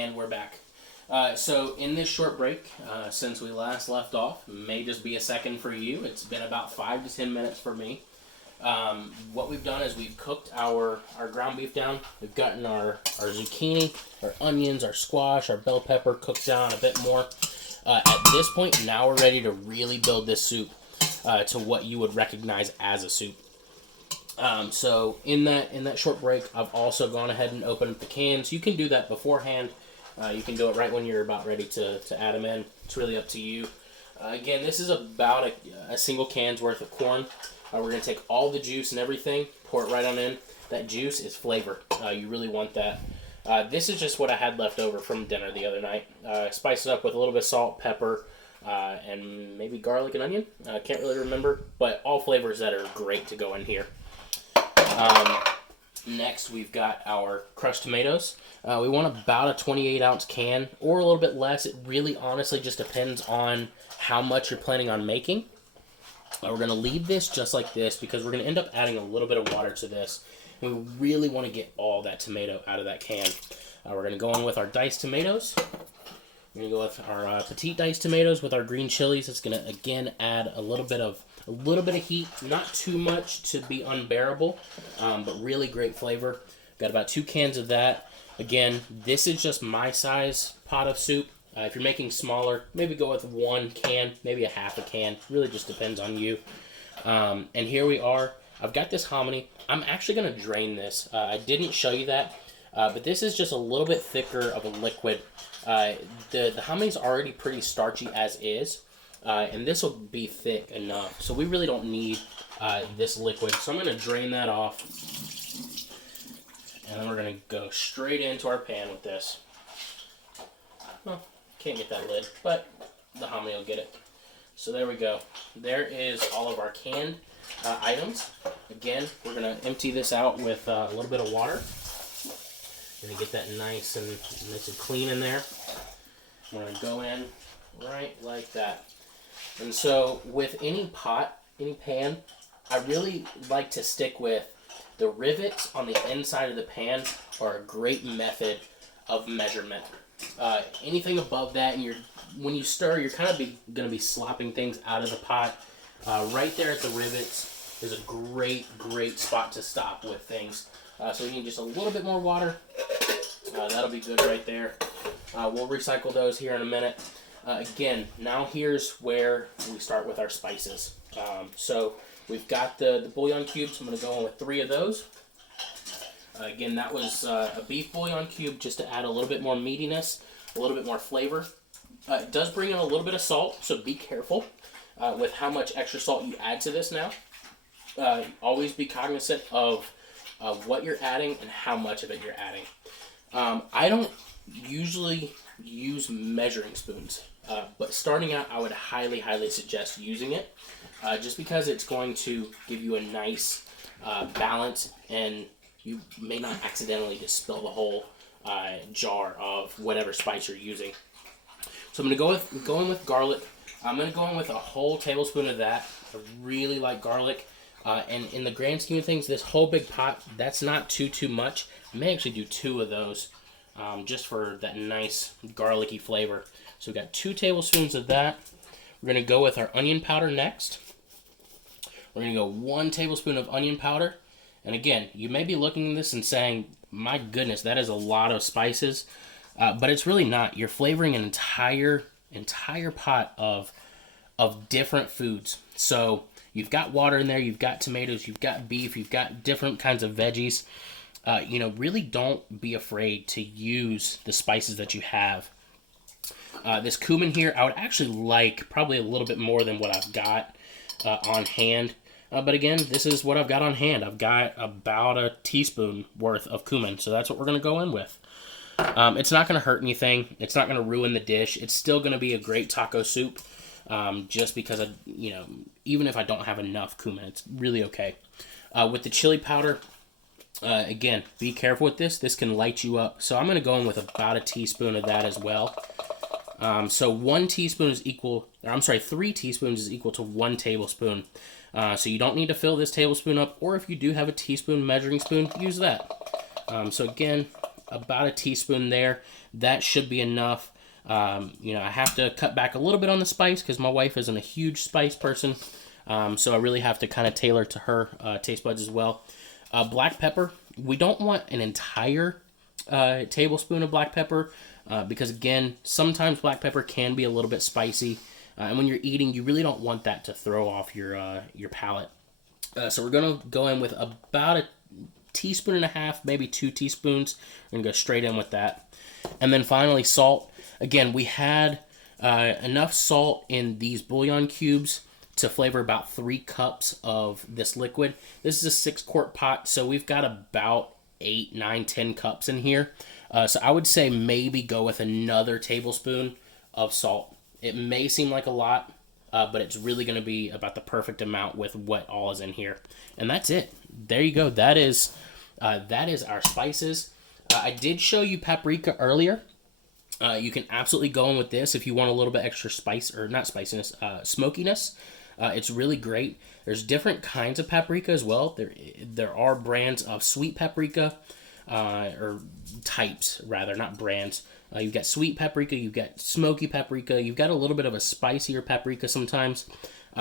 And we're back. So in this short break, since we last left off, may just be a second for you. It's been about 5 to 10 minutes for me. What we've done is we've cooked our ground beef down. We've gotten our zucchini, our onions, our squash, our bell pepper cooked down a bit more. At this point, now we're ready to really build this soup to what you would recognize as a soup. So in that short break, I've also gone ahead and opened up the cans. You can do that beforehand. You can do it right when you're about ready to add them in. It's really up to you. Again, this is about a single can's worth of corn. We're going to take all the juice and everything, pour it right on in. That juice is flavor. You really want that. This is just what I had left over from dinner the other night. Spice it up with a little bit of salt, pepper, and maybe garlic and onion. I can't really remember, but all flavors that are great to go in here. Next, we've got our crushed tomatoes. We want about a 28-ounce can or a little bit less. It really honestly just depends on how much you're planning on making. We're going to leave this just like this because we're going to end up adding a little bit of water to this. We really want to get all that tomato out of that can. We're going to go in with our diced tomatoes. We're going to go with our petite diced tomatoes with our green chilies. It's going to, again, add a little bit of heat, not too much to be unbearable, but really great flavor. Got about 2 cans of that. Again, this is just my size pot of soup. If you're making smaller, maybe go with 1 can, maybe a half a can. Really just depends on you. And here we are. I've got this hominy. I'm actually going to drain this. I didn't show you that, but this is just a little bit thicker of a liquid. The hominy's already pretty starchy as is. And this will be thick enough. So we really don't need this liquid. So I'm going to drain that off. And then we're going to go straight into our pan with this. Well, can't get that lid, but the hominy will get it. So there we go. There is all of our canned items. Again, we're going to empty this out with a little bit of water. Going to get that nice and clean in there. We're going to go in right like that. And so with any pot, any pan, I really like to stick with the rivets on the inside of the pan are a great method of measurement. Anything above that, and when you stir, you're kind of going to be slopping things out of the pot. Right there at the rivets is a great spot to stop with things. So we need just a little bit more water. That'll be good right there. We'll recycle those here in a minute. Again, now here's where we start with our spices. So we've got the bouillon cubes. I'm going to go in with 3 of those. Again, that was a beef bouillon cube just to add a little bit more meatiness, a little bit more flavor. It does bring in a little bit of salt, so be careful with how much extra salt you add to this now. Always be cognizant of what you're adding and how much of it you're adding. I don't usually use measuring spoons, but starting out, I would highly suggest using it, just because it's going to give you a nice balance, and you may not accidentally just spill the whole jar of whatever spice you're using. So I'm going to go in with garlic. I'm going to go in with a whole tablespoon of that. I really like garlic. And in the grand scheme of things, this whole big pot, that's not too much. I may actually do 2 of those just for that nice garlicky flavor. So we've got 2 tablespoons of that. We're going to go with our onion powder next. We're going to go 1 tablespoon of onion powder. And again, you may be looking at this and saying, my goodness, that is a lot of spices. But it's really not. You're flavoring an entire pot of different foods. So you've got water in there, you've got tomatoes, you've got beef, you've got different kinds of veggies. Really don't be afraid to use the spices that you have. This cumin here, I would actually like probably a little bit more than what I've got on hand. But again, this is what I've got on hand. I've got about a teaspoon worth of cumin, so that's what we're going to go in with. It's not going to hurt anything. It's not going to ruin the dish. It's still going to be a great taco soup, just because, even if I don't have enough cumin, it's really okay. With the chili powder, again, be careful with this. This can light you up. So I'm going to go in with about a teaspoon of that as well. So 3 teaspoons is equal to 1 tablespoon. So you don't need to fill this tablespoon up, or if you do have a teaspoon measuring spoon, use that. So again, about a teaspoon there. That should be enough. You know, I have to cut back a little bit on the spice because my wife isn't a huge spice person. So I really have to kind of tailor to her taste buds as well. Black pepper, we don't want an entire tablespoon of black pepper because, again, sometimes black pepper can be a little bit spicy. And when you're eating, you really don't want that to throw off your palate. So we're going to go in with about a teaspoon and a half, maybe 2 teaspoons. We're going to go straight in with that. And then finally, salt. Again, we had enough salt in these bouillon cubes to flavor about 3 cups of this liquid. This is a 6-quart pot, so we've got about 8, 9, 10 cups in here. So I would say maybe go with another tablespoon of salt. It may seem like a lot, but it's really going to be about the perfect amount with what all is in here. And that's it. There you go. That is our spices. I did show you paprika earlier. You can absolutely go in with this if you want a little bit extra spice, or not spiciness, smokiness. It's really great. There's different kinds of paprika as well. There are brands of sweet paprika, or types rather, not brands. You've got sweet paprika, you've got smoky paprika, you've got a little bit of a spicier paprika sometimes.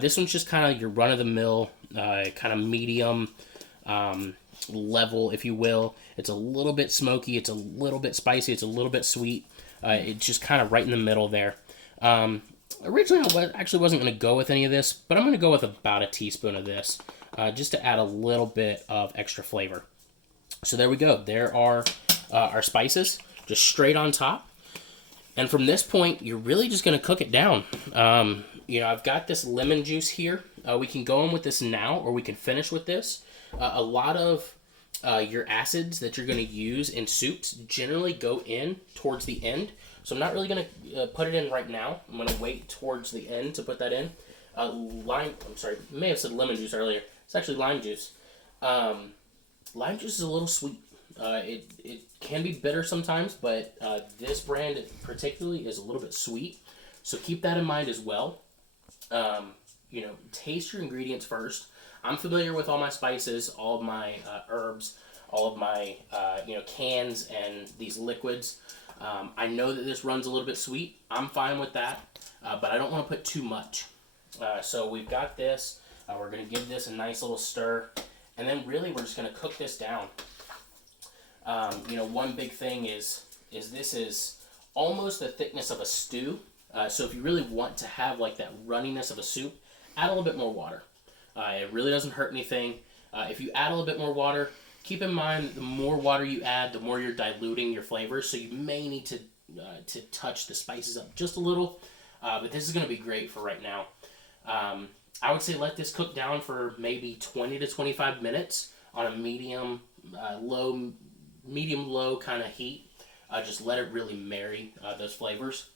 This one's just kind of your run-of-the-mill, kind of medium level, if you will. It's a little bit smoky, it's a little bit spicy, it's a little bit sweet. It's just kind of right in the middle there. Originally, I actually wasn't going to go with any of this, but I'm going to go with about a teaspoon of this, just to add a little bit of extra flavor. So there we go. There are our spices, just straight on top. And from this point, you're really just going to cook it down. You know, I've got this lemon juice here. We can go in with this now, or we can finish with this. A lot of your acids that you're going to use in soups generally go in towards the end. So I'm not really going to put it in right now. I'm going to wait towards the end to put that in. I may have said lemon juice earlier. It's actually lime juice. Lime juice is a little sweet. It can be bitter sometimes, but this brand particularly is a little bit sweet. So keep that in mind as well. You know, taste your ingredients first. I'm familiar with all my spices, all of my herbs, all of my cans and these liquids. I know that this runs a little bit sweet. I'm fine with that, but I don't want to put too much. So we've got this. We're going to give this a nice little stir, and then really we're just going to cook this down. One big thing is this is almost the thickness of a stew. So if you really want to have like that runniness of a soup, add a little bit more water. It really doesn't hurt anything. If you add a little bit more water, keep in mind that the more water you add, the more you're diluting your flavors. So you may need to touch the spices up just a little. But this is going to be great for right now. I would say let this cook down for maybe 20 to 25 minutes on a medium low kind of heat. Just let it really marry those flavors.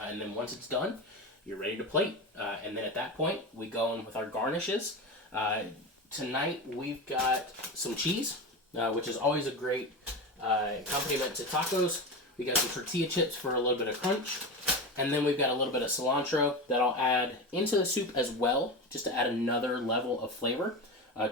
And then once it's done, you're ready to plate. And then at that point, we go in with our garnishes. Tonight, we've got some cheese, which is always a great accompaniment to tacos. We got some tortilla chips for a little bit of crunch. And then we've got a little bit of cilantro that I'll add into the soup as well, just to add another level of flavor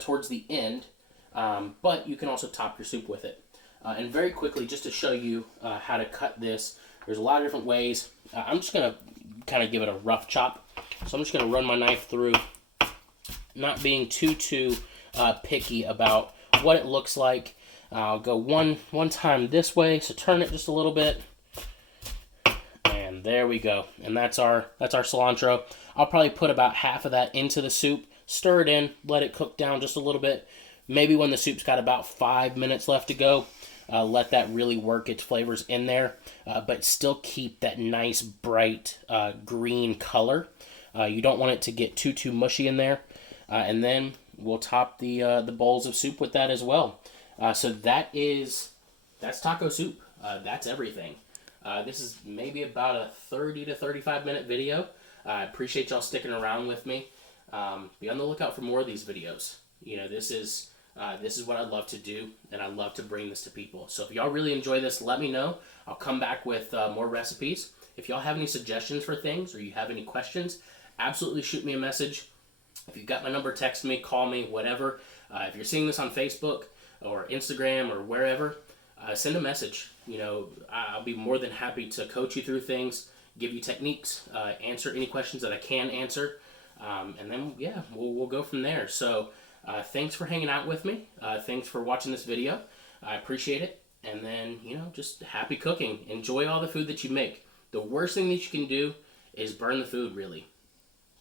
towards the end. But you can also top your soup with it. And very quickly, just to show you how to cut this, there's a lot of different ways. I'm just going to kind of give it a rough chop. So I'm just going to run my knife through, not being too picky about what it looks like. I'll go one time this way, so turn it just a little bit. And there we go. And that's our cilantro. I'll probably put about half of that into the soup, stir it in, let it cook down just a little bit. Maybe when the soup's got about 5 minutes left to go, let that really work its flavors in there, but still keep that nice bright green color. You don't want it to get too mushy in there. And then we'll top the bowls of soup with that as well. So that's taco soup. That's everything. This is maybe about a 30 to 35 minute video. I appreciate y'all sticking around with me. Be on the lookout for more of these videos. You know, this is what I love to do, and I love to bring this to people. So if y'all really enjoy this, let me know. I'll come back with more recipes. If y'all have any suggestions for things, or you have any questions, absolutely shoot me a message. If you've got my number, text me, call me, whatever. If you're seeing this on Facebook or Instagram or wherever, send a message. You know, I'll be more than happy to coach you through things, give you techniques, answer any questions that I can answer, and then yeah, we'll go from there. So thanks for hanging out with me. Thanks for watching this video. I appreciate it. And then, you know, just happy cooking. Enjoy all the food that you make. The worst thing that you can do is burn the food, really.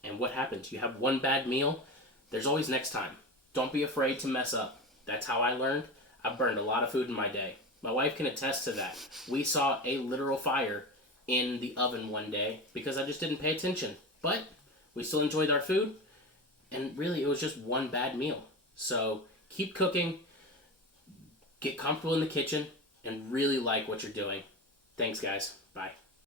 And what happens? You have one bad meal, there's always next time. Don't be afraid to mess up. That's how I learned. I burned a lot of food in my day. My wife can attest to that. We saw a literal fire in the oven one day because I just didn't pay attention. But we still enjoyed our food, and really it was just one bad meal. So keep cooking, get comfortable in the kitchen, and really like what you're doing. Thanks, guys. Bye.